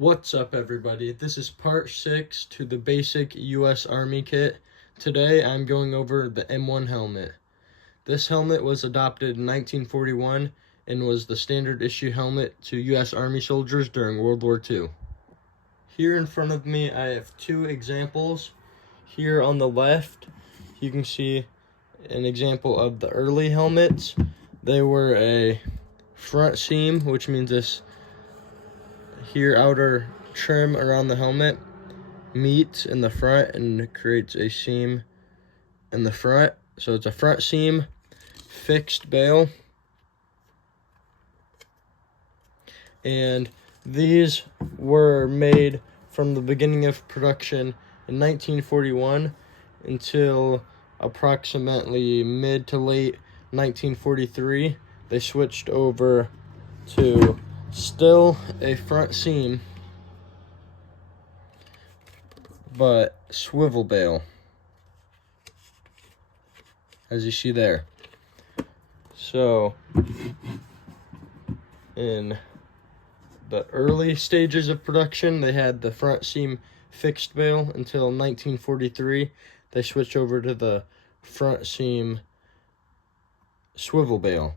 What's up, everybody? This is part 6 to the basic U.S. Army kit. Today I'm going over the M1 helmet. This helmet was adopted in 1941 and was the standard issue helmet to U.S. Army soldiers during World War II. Here in front of me I have two examples. Here on the left you can see an example of the early helmets. They were a front seam, which means this here outer trim around the helmet meets in the front and creates a seam in the front. So it's a front seam fixed bail, and these were made from the beginning of production in 1941 until approximately mid to late 1943. They switched over to still a front seam, but swivel bail, as you see there. So, in the early stages of production, they had the front seam fixed bail until 1943. They switched over to the front seam swivel bail.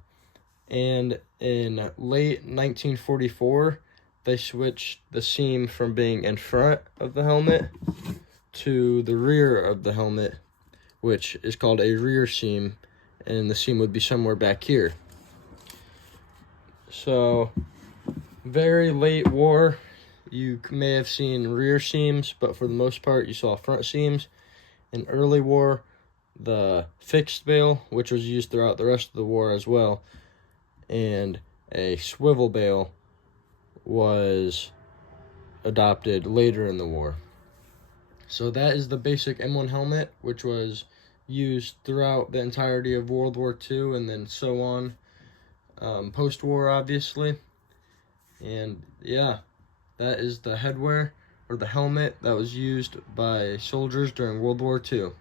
And in late 1944, they switched the seam from being in front of the helmet to the rear of the helmet, which is called a rear seam, and the seam would be somewhere back here. So, very late war, you may have seen rear seams, but for the most part, you saw front seams. In early war, the fixed bail, which was used throughout the rest of the war as well, and a swivel bail was adopted later in the war. So that is the basic M1 helmet, which was used throughout the entirety of World War II and then so on, post-war obviously. And yeah, that is the headwear or the helmet that was used by soldiers during World War II.